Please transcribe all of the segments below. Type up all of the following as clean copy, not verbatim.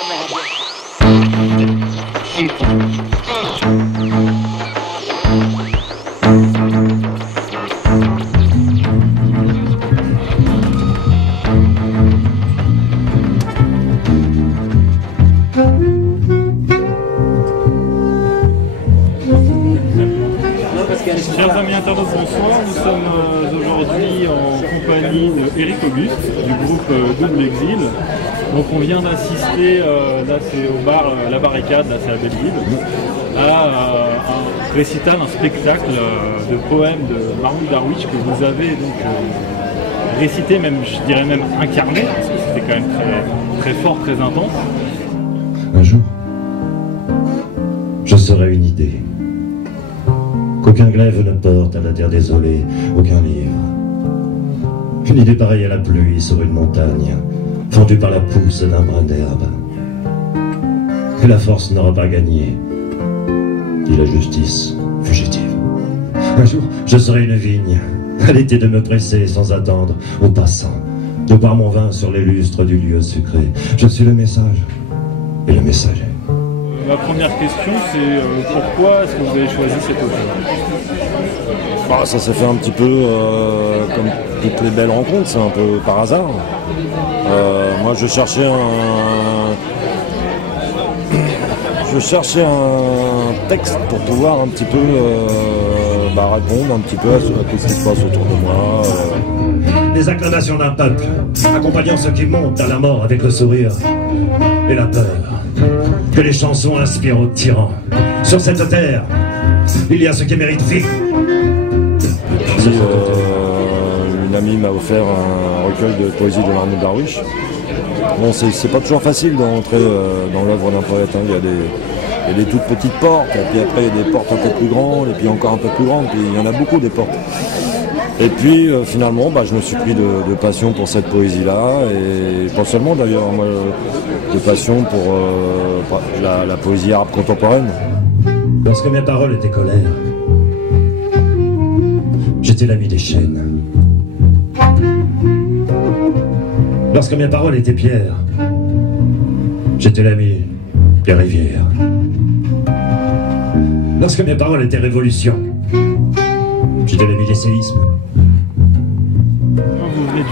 Chers amis internautes, bonsoir. Nous sommes aujourd'hui en compagnie d'Éric Auguste du groupe Double Exil. Donc on vient d'assister, là c'est au bar La Barricade, là c'est à Belleville, à un récital, un spectacle de poèmes de Mahmoud Darwish que vous avez donc récité, même je dirais même incarné, parce que c'était quand même très fort, très intense. Un jour, je serai une idée qu'aucun glaive ne porte à la terre désolée, aucun livre. Une idée pareille à la pluie sur une montagne, fendue par la pousse d'un brin d'herbe. Et la force n'aura pas gagné, dit la justice fugitive. Un jour, je serai une vigne, à l'été de me presser sans attendre aux passants, de boire mon vin sur les lustres du lieu sucré. Je suis le message et le messager. Ma première question, c'est pourquoi est-ce que vous avez choisi cet auteur? Bah, ça s'est fait un petit peu comme toutes les belles rencontres, c'est un peu par hasard. Moi, je cherchais un texte pour pouvoir un petit peu répondre un petit peu à ce qui se passe autour de moi. Les acclamations d'un peuple, accompagnant ceux qui montent à la mort avec le sourire et la peur que les chansons inspirent aux tyrans. Sur cette terre, il y a ceux qui méritent vie. Une amie m'a offert un recueil de poésie de Mahmoud Darwish. Bon, c'est pas toujours facile d'entrer dans l'œuvre d'un poète, hein. Il y a des toutes petites portes, et puis après il y a des portes un peu plus grandes, et puis encore un peu plus grandes, puis il y en a beaucoup des portes. Et puis finalement, je me suis pris de passion pour cette poésie-là, et pas seulement d'ailleurs, moi, de passion pour la poésie arabe contemporaine. Lorsque mes paroles étaient colère, j'étais l'ami des chênes. Lorsque mes paroles étaient pierres, j'étais l'ami des rivières. Lorsque mes paroles étaient révolution, j'étais l'ami des séismes. Vous venez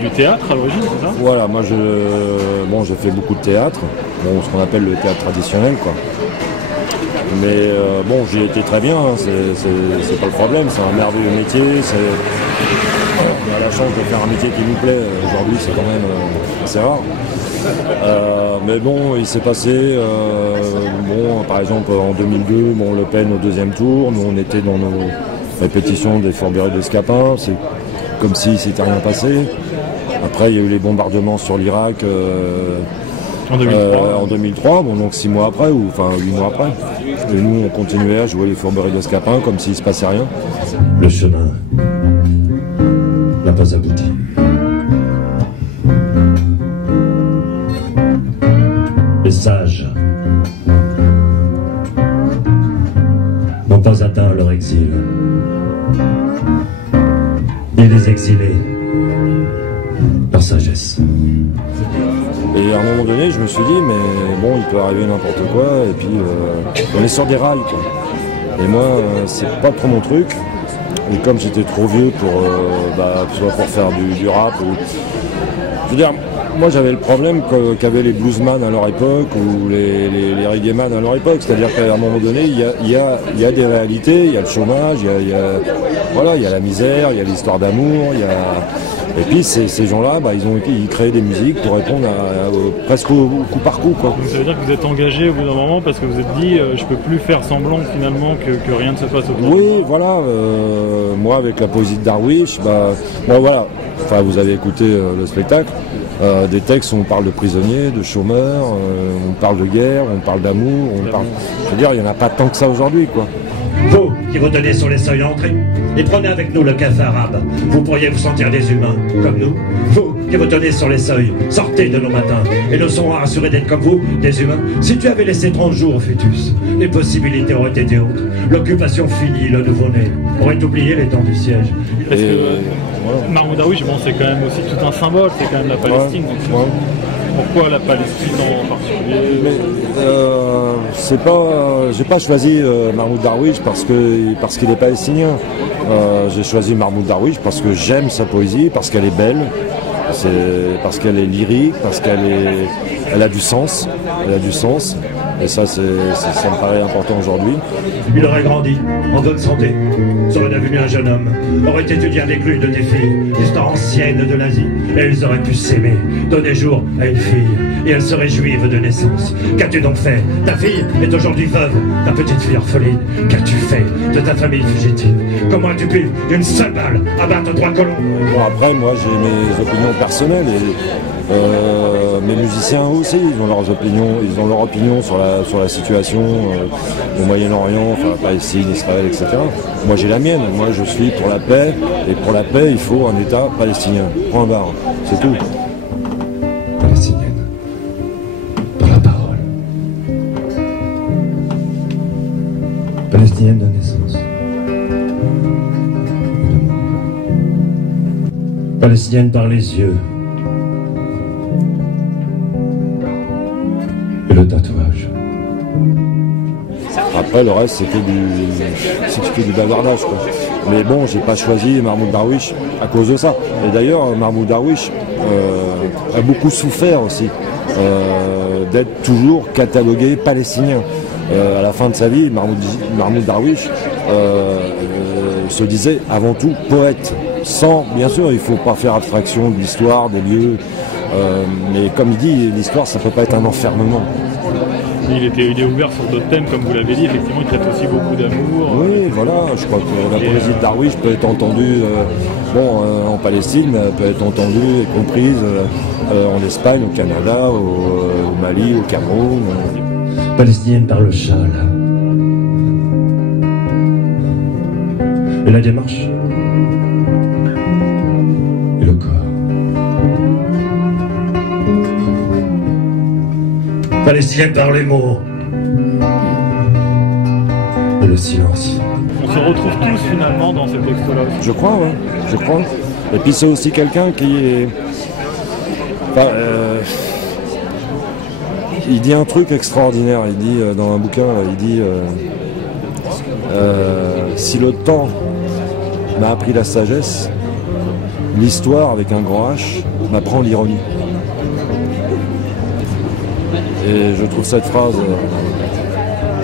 du théâtre à l'origine, c'est ça? Voilà, moi j'ai fait beaucoup de théâtre, ce qu'on appelle le théâtre traditionnel, quoi. Mais j'y ai été très bien, hein. C'est pas le problème, c'est un merveilleux métier, on a la chance de faire un métier qui nous plaît, aujourd'hui c'est quand même assez rare. Mais bon, il s'est passé, par exemple en 2002, Le Pen au deuxième tour, nous on était dans nos répétitions des Fourberies de Scapin, c'est comme si c'était rien passé. Après il y a eu les bombardements sur l'Irak en 2003, donc 6 mois après, ou enfin 8 mois après. Et nous on continuait à jouer les Fourberies de Scapin comme s'il se passait rien. Le chemin n'a pas abouti. Les sages n'ont pas atteint leur exil. Et les exilés, leur sagesse. Et à un moment donné, je me suis dit, mais bon, il peut arriver n'importe quoi, et puis on est sur des rails, quoi. Et moi, c'est pas trop mon truc. Et comme j'étais trop vieux pour, soit pour faire du rap, je veux dire, moi j'avais le problème qu'avaient les bluesman à leur époque ou les reggaeman à leur époque, c'est-à-dire qu'à un moment donné il y a des réalités, il y a le chômage, il y a la misère, il y a l'histoire d'amour, et puis ces gens-là, ils créaient des musiques pour répondre presque au coup par coup, quoi. Donc ça veut dire que vous êtes engagé au bout d'un moment parce que vous êtes dit je peux plus faire semblant finalement que rien ne se passe autour. Oui, voilà. Moi avec la poésie de Darwish, voilà. Enfin, vous avez écouté le spectacle. Des textes où on parle de prisonniers, de chômeurs, on parle de guerre, on parle d'amour, je veux dire, il n'y en a pas tant que ça aujourd'hui, quoi. Vous qui vous tenez sur les seuils d'entrée, et prenez avec nous le café arabe, vous pourriez vous sentir des humains, comme nous. Vous qui vous tenez sur les seuils, sortez de nos matins, et nous serons rassurés d'être comme vous, des humains. Si tu avais laissé 30 jours au fœtus, les possibilités auraient été hautes. L'occupation finie, le nouveau-né aurait oublié les temps du siège. Parce que Mahmoud Darwish, c'est quand même aussi tout un symbole, c'est quand même la Palestine. Ouais. Pourquoi la Palestine en particulier? J'ai pas choisi Mahmoud Darwish parce qu'il est palestinien. J'ai choisi Mahmoud Darwish parce que j'aime sa poésie, parce qu'elle est belle, parce qu'elle est lyrique, parce elle a du sens. Elle a du sens. Et ça me paraît important aujourd'hui. Il aurait grandi en bonne santé, serait devenu un jeune homme, aurait étudié avec lui de des filles, l'histoire ancienne de l'Asie, et ils auraient pu s'aimer, donner jour à une fille, et elle serait juive de naissance. Qu'as-tu donc fait? Ta fille est aujourd'hui veuve, ta petite fille orpheline. Qu'as-tu fait de ta famille fugitive? Comment as-tu pu, d'une seule balle, abattre 3 colons? Bon, après, moi j'ai mes opinions personnelles et mes musiciens aussi, ils ont leurs opinions sur la situation au Moyen-Orient, enfin Palestine, Israël, etc. Moi j'ai la mienne, moi je suis pour la paix, et pour la paix il faut un État palestinien. Point barre, c'est tout. Palestinienne, par la parole. Palestinienne de naissance. Palestinienne par les yeux. Et le tatouage. Après le reste c'était du bavardage quoi. Mais bon, j'ai pas choisi Mahmoud Darwish à cause de ça. Et d'ailleurs Mahmoud Darwish a beaucoup souffert aussi d'être toujours catalogué palestinien. À la fin de sa vie, Mahmoud Darwish se disait avant tout poète. Sans, bien sûr, il faut pas faire abstraction de l'histoire, des lieux, mais comme il dit, l'histoire ça peut pas être un enfermement. Il est ouvert sur d'autres thèmes, comme vous l'avez dit, effectivement il traite aussi beaucoup d'amour. Oui, voilà, je crois que la poésie de Darwish peut être entendue en Palestine, peut être entendue et comprise en Espagne, au Canada, au Mali, au Cameroun. Palestinienne par le châle. Et la démarche. Et le corps. Palestinienne par les mots. Et le silence. On se retrouve tous finalement dans ces textes-là. Je crois, ouais, je crois. Et puis c'est aussi quelqu'un qui est... Enfin, il dit un truc extraordinaire, il dit dans un bouquin, il dit si le temps m'a appris la sagesse, l'histoire avec un grand H m'apprend l'ironie. Et je trouve cette phrase,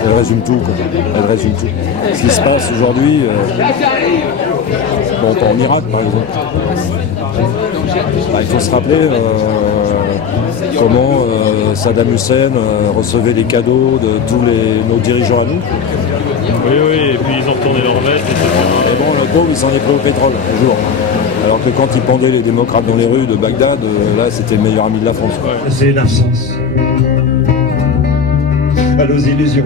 elle résume tout, quoi. Elle résume tout. Ce qui se passe aujourd'hui, en Irak par exemple, il faut se rappeler comment Saddam Hussein recevait les cadeaux de tous nos dirigeants à nous. Oui, et puis ils ont retourné leur veste, etc. Et bon, le pauvre, il s'en est pris au pétrole, un jour. Alors que quand il pendait les démocrates dans les rues de Bagdad, là, c'était le meilleur ami de la France. Ouais. C'est une absence à nos illusions.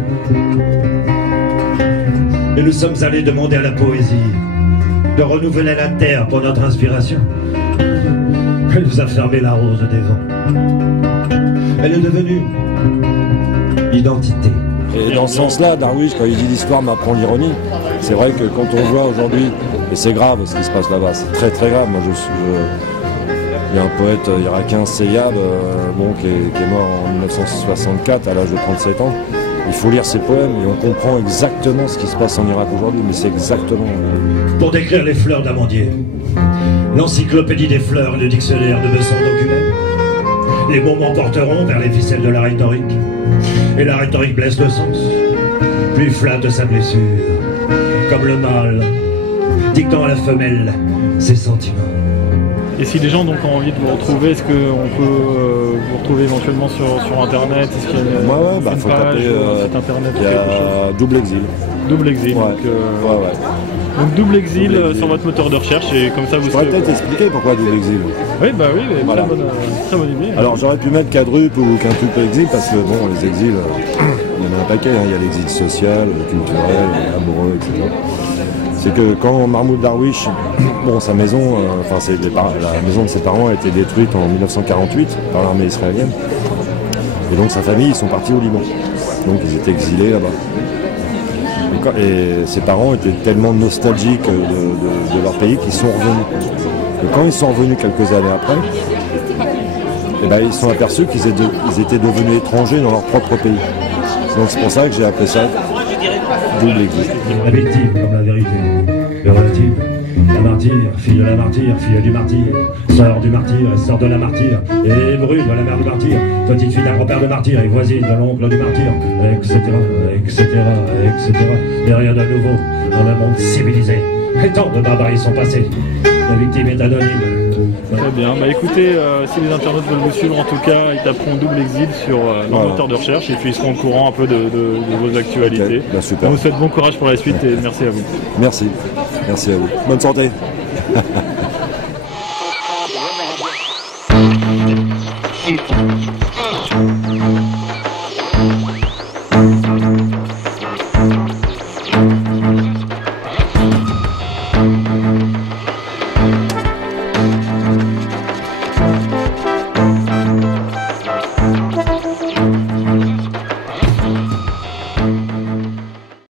Et nous sommes allés demander à la poésie de renouveler la terre pour notre inspiration. Elle nous a fermé la rose des vents. Elle est devenue identité. Et dans ce sens-là, Darwish, quand il dit l'histoire m'apprend l'ironie, c'est vrai que quand on voit aujourd'hui, et c'est grave ce qui se passe là-bas, c'est très très grave. Moi, il y a un poète irakien, Seyab, qui est mort en 1964 à l'âge de 37 ans. Il faut lire ses poèmes et on comprend exactement ce qui se passe en Irak aujourd'hui, mais c'est exactement... Pour décrire les fleurs d'amandier, l'encyclopédie des fleurs et le dictionnaire de Besson d'Oculaire, les mots m'emporteront vers les ficelles de la rhétorique, et la rhétorique blesse le sens, puis flatte sa blessure, comme le mâle, dictant à la femelle ses sentiments. Et si les gens donc, ont envie de vous retrouver, est-ce qu'on peut vous retrouver éventuellement sur Internet? Est-ce qu'il y a une faut page, taper site Internet, il y a Double Exil. Double Exil, ouais. Donc Double Exil sur votre moteur de recherche, et comme ça vous pourrais peut-être expliquer pourquoi Double Exil. Oui, voilà. très bonne idée. Alors j'aurais pu mettre Quadruple ou Quintuple Exil, parce que bon, les exils, il y en a un paquet, hein. Il y a l'exil social, culturel, amoureux, etc. C'est que quand Mahmoud Darwish, sa maison, la maison de ses parents a été détruite en 1948 par l'armée israélienne. Et donc sa famille, ils sont partis au Liban. Donc ils étaient exilés là-bas. Et ses parents étaient tellement nostalgiques de leur pays qu'ils sont revenus. Et quand ils sont revenus quelques années après, ben, ils se sont aperçus qu'ils étaient devenus étrangers dans leur propre pays. Donc c'est pour ça que j'ai appelé ça double exil. La victime comme la vérité, le relatif, la martyre, fille de la martyre, fille du martyr, sœur du martyr et sœur de la martyre, et brune de la mère du martyr, petite fille d'un grand-père de martyr et voisine de l'oncle du martyr, etc., etc., etc. Et rien de nouveau dans le monde civilisé. Et tant de barbaries sont passés. La victime est anonyme. Très bien. Bah écoutez, si les internautes veulent vous suivre, en tout cas, ils taperont double exil sur leur moteur de recherche et puis ils seront au courant un peu de vos actualités. Okay, bah super. On vous souhaite bon courage pour la suite et merci à vous. Merci. Merci à vous. Bonne santé. Thank you.